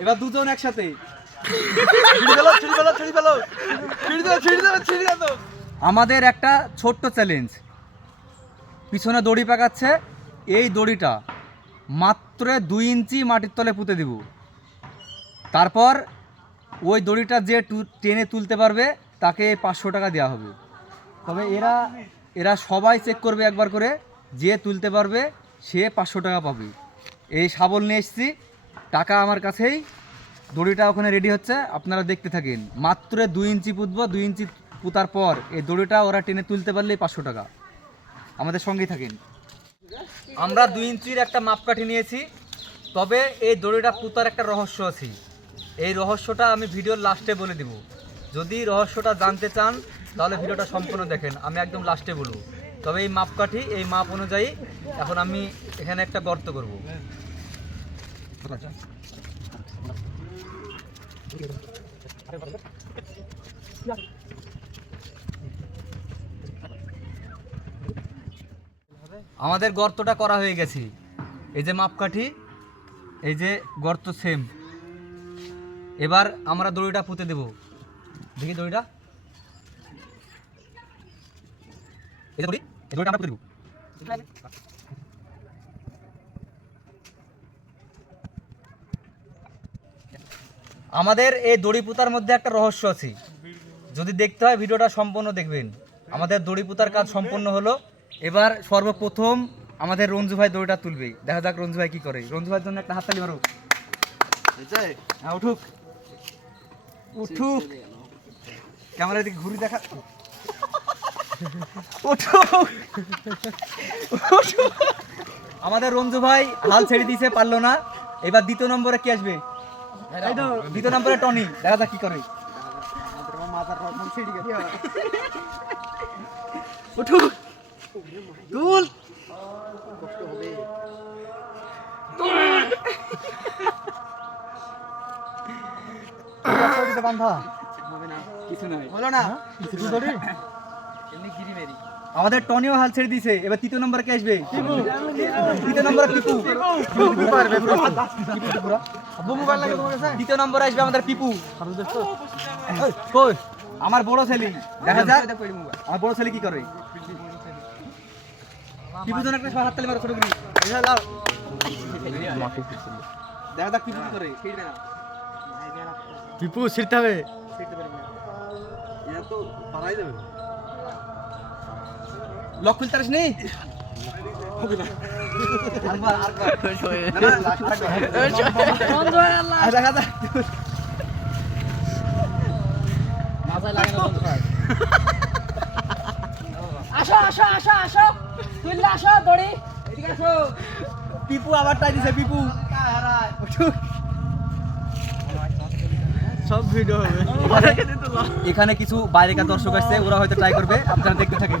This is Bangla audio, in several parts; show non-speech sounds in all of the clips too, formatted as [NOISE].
এবার দুজন একসাথে। আমাদের একটা ছোট্ট চ্যালেঞ্জ পিছনে দড়ি পাকাচ্ছে, এই দড়িটা মাত্র দুই ইঞ্চি মাটির তলে পুঁতে দিব। তারপর ওই দড়িটা যে টেনে তুলতে পারবে, তাকে পাঁচশো টাকা দেওয়া হবে। তবে এরা এরা সবাই চেক করবে একবার করে, যে তুলতে পারবে সে পাঁচশো টাকা পাবে। এই শাবল নিয়ে এসেছি। টাকা আমার কাছেই। দড়িটা ওখানে রেডি হচ্ছে। আপনারা দেখতে থাকেন। মাত্র দুই ইঞ্চি পুঁতবো, দুই ইঞ্চি পুঁতার পর এই দড়িটা ওরা টেনে তুলতে পারলেই পাঁচশো টাকা। আমাদের সঙ্গেই থাকেন। আমরা দুই ইঞ্চির একটা মাপকাঠি নিয়েছি। তবে এই দড়িটা পুঁতার একটা রহস্য আছে। এই রহস্যটা আমি ভিডিওর লাস্টে বলে দিব। যদি রহস্যটা জানতে চান, তাহলে ভিডিওটা সম্পূর্ণ দেখেন। আমি একদম লাস্টে বলব। তবে এই মাপকাঠি, এই মাপ অনুযায়ী এখন আমি এখানে একটা গর্ত করব। আমাদের গর্তটা করা হয়ে গেছে। এই যে মাপকাঠি, এই যে গর্ত সেম। এবার আমরা দড়িটা পুঁতে দেব। দেখি দড়িটা। এই এই আমরা আমাদের এই দড়ি পুঁতার মধ্যে একটা রহস্য আছে। যদি দেখতে হয় ভিডিওটা সম্পূর্ণ দেখবেন। আমাদের দড়ি পুঁতার কাজ সম্পূর্ণ হলো, এবার সর্বপ্রথম আমাদের রঞ্জু ভাই দড়িটা তুলবে। দেখা যাক রঞ্জু ভাই কি করে। রঞ্জু ভাইয়ের জন্য একটা হাততালি মারো। হ্যাঁ উঠুক। উঠুক। ক্যামেরার দিকে ঘুরি দেখা আমাদের রঞ্জু ভাই হাল ছেড়ে দিয়েছে পারল না। এবার দ্বিতীয় নম্বরে কি আসবে? দ্বিতীয় নম্বরে টনি। দেখা যাক কি করে। বান্ধা কিছু নাই হলো না। আমাদের টনিও হাল ছেড়ে দিয়েছে এবার তৃতীয় নম্বরে কে আসবে তৃতীয় নম্বরে পিপু দ্বিতীয় নম্বরে আসবে আমাদের পিপু আমার বড় ছেলে। দেখা যাক। আমার বড় ছেলে কি করে? পিপু জন একটা হাত তালি মারো ছোট করে। দেখা যাক পিপু করে। পিপু ছিড়তে হবে। নি। না, আর দেখা যাক। আসো আসো আসো আসো তুললে আসো দড়ি এদিকে আসো পিপু আবার টাই দিছে পিপু সব ভিডিও হবে এখানে কিছু বাইরেকার দর্শক আসছে ওরা হয়তো ট্রাই করবে আপনারা দেখতে থাকেন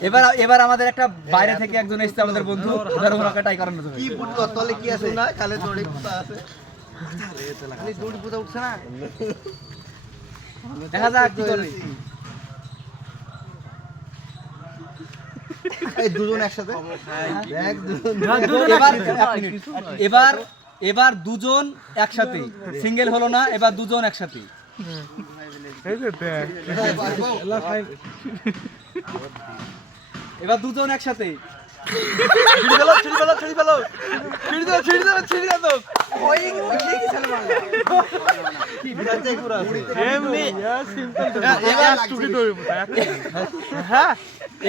এবার এবার আমাদের একটা বাইরে থেকে একজন এসেছে আমাদের বন্ধু ওদের ওনাকে টাই কি বুটলো তলে কি আছে? না কালে দড়ি কুতা আছে। খালি দড়ি পুতা উঠছে না? [LAUGHS] দেখা যাক কি করে। এই দুজন একসাথে? দেখ দুজন। এবার এবার এবার দুজন একসাথে। সিঙ্গেল হলো না এবার দুজন একসাথে। [LAUGHS] এবার দুজন একসাথে। হ্যাঁ ফেলো ছিড়ি ফেলো ছিড়ি ফেলো। ছিড়ি দাও ছিড়ি দাও ছিড়ি দাও ওই ওই কি ছেলে মারলা কি বিরাতে পুরো এমনি সিম্পল এবার টুকি দড়ি পুতা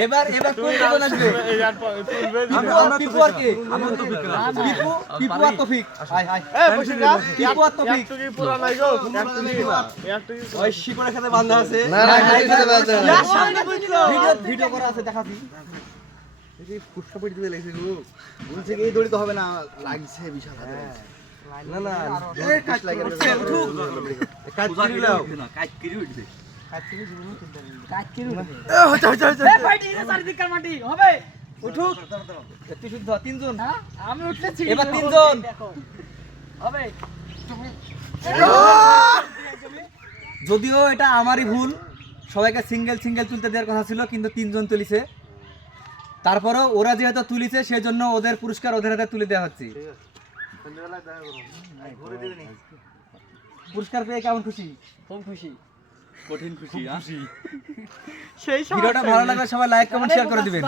এবার এবার কোন দুজন আসবে? এই তুলবে পিপু আর পিপু আর কে? পিপু পিপু আর তফিক। হাই হাই এই বসে যা। পিপু আর তফিক। টুকি পুরা নাই গো এক টুকি এক টুকি ওই শিকড়ের সাথে বাঁধা আছে। না, না, না, ভিডিও ভিডিও করা আছে দেখাচ্ছি। দেখি ফুটকা পিট দিতে লেগেছে গো। বলছে কি এই দড়ি তো হবে না লাগছে বিশাল হাতে। লাগছে। না না এই কাজ লাগে কাজ করে নাও যদিও এটা আমারই ভুল, সবাইকে সিঙ্গেল সিঙ্গেল তুলতে দেওয়ার কথা ছিল, কিন্তু তিনজন তুলিছে। তারপরও ওরা যেহেতু তুলিছে সেই জন্য ওদের পুরস্কার ওদের হাতে তুলে দেওয়া হচ্ছে। পুরস্কার পেয়ে কেমন খুশি? খুব খুশি। কঠিন খুশি সেই সময় ভিডিওটা ভালো লাগলে সবাই লাইক কমেন্ট শেয়ার করে দিবেন।